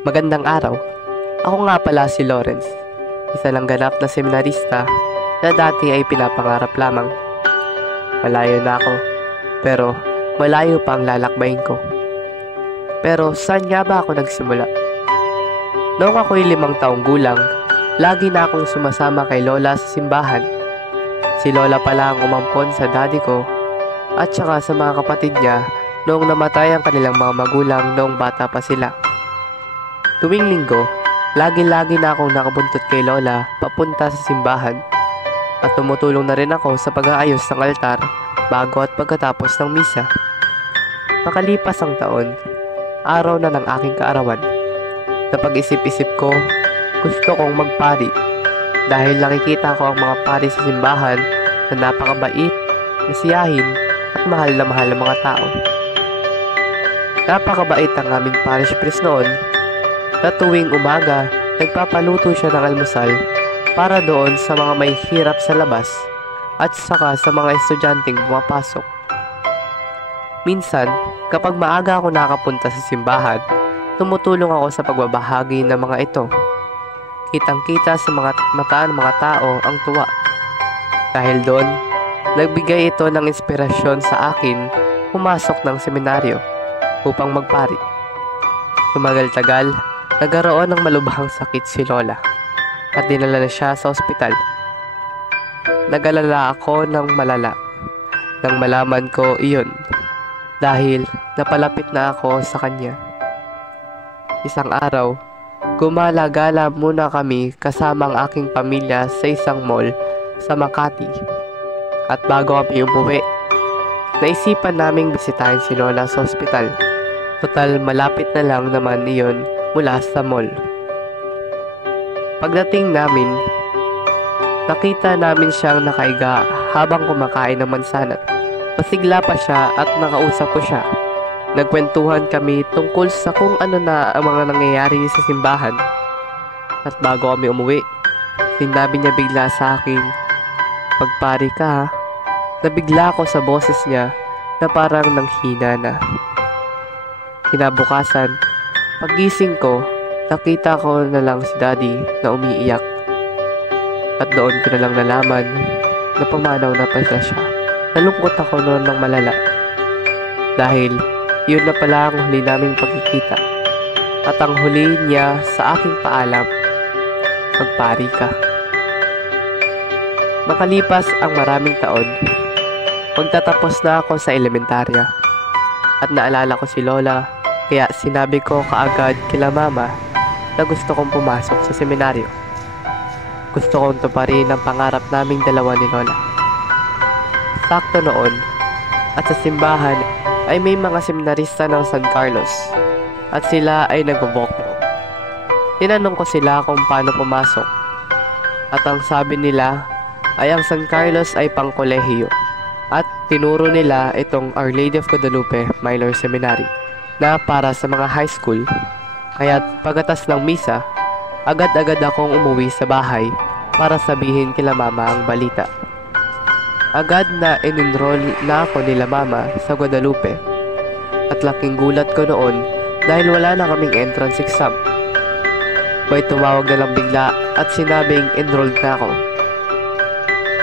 Magandang araw. Ako nga pala si Lawrence, isa lang ganap na seminarista na dati ay pinapangarap lamang. Malayo na ako, pero malayo pa ang lalakbayin ko. Pero saan nga ba ako nagsimula? Noong ako'y 5 taong gulang, lagi na akong sumasama kay Lola sa simbahan. Si Lola pala ang umampon sa daddy ko at saka sa mga kapatid niya noong namatay ang kanilang mga magulang noong bata pa sila. Tuwing linggo, lagi-lagi na akong nakabuntot kay Lola papunta sa simbahan at tumutulong na rin ako sa pag-aayos ng altar bago at pagkatapos ng misa. Makalipas ang taon, araw na ng aking kaarawan. Napag-isip-isip ko, gusto kong magpari dahil nakikita ko ang mga pari sa simbahan na napakabait, masiyahin at mahal na mga tao. Napakabait ang aming parish priest noon na tuwing umaga, nagpapaluto siya ng almusal para doon sa mga may hirap sa labas at saka sa mga estudyanteng pumapasok. Minsan, kapag maaga ako nakapunta sa simbahan, tumutulong ako sa pagbabahagi ng mga ito. Kitang-kita sa mga mata ng mga tao ang tuwa. Dahil doon, nagbigay ito ng inspirasyon sa akin pumasok ng seminaryo upang magpari. Tumagal-tagal, nagkaroon ng malubhang sakit si Lola at dinala na siya sa ospital. Nag-alala ako ng malala nang malaman ko iyon dahil napalapit na ako sa kanya. Isang araw, gumala-gala muna kami kasama ang aking pamilya sa isang mall sa Makati. At bago kami umuwi, naisipan naming bisitahin si Lola sa ospital. Total malapit na lang naman iyon mula sa mall. Pagdating namin, nakita namin siyang nakaiga habang kumakain ng mansanak. Pasigla pa siya at nakausap ko siya. Nagkwentuhan kami tungkol sa kung ano na ang mga nangyayari sa simbahan. At bago kami umuwi, sinabi niya bigla sa akin, "Pagpari ka ha?" Nabigla ako sa boses niya na parang nanghina na. Kinabukasan, paggising ko, nakita ko na lang si Daddy na umiiyak. At doon ko na lang nalaman na pumanaw na pala siya. Nalungkot ako noon ng malala. Dahil yun na pala ang huli naming pagkikita. At ang huli niya sa aking paalam, "Magpari ka." Makalipas ang maraming taon, magtatapos na ako sa elementarya. At naalala ko si Lola, kaya sinabi ko kaagad kila Mama na gusto kong pumasok sa seminaryo. Gusto kong tuparin ang pangarap naming dalawa ni Lola. Sakto noon, at sa simbahan ay may mga seminarista ng San Carlos at sila ay nagbo-walk. Tinanong ko sila kung paano pumasok at ang sabi nila ay ang San Carlos ay pangkolehiyo at tinuro nila itong Our Lady of Guadalupe Minor Seminary na para sa mga high school. Kaya't pagkatas ng misa, agad-agad akong umuwi sa bahay para sabihin kila Mama ang balita. Agad na in-enroll na ako nila Mama sa Guadalupe. At laking gulat ko noon dahil wala na kaming entrance exam. May tumawag na lang bigla at sinabing enrolled na ako.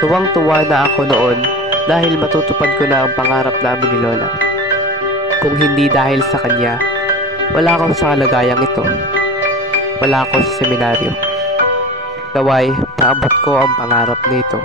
Tuwang-tuwa na ako noon dahil matutupad ko na ang pangarap namin ni Lola. Kung hindi dahil sa kanya, wala ako sa kalagayang ito. Wala ako sa seminaryo. Naway, naabot ko ang pangarap nito.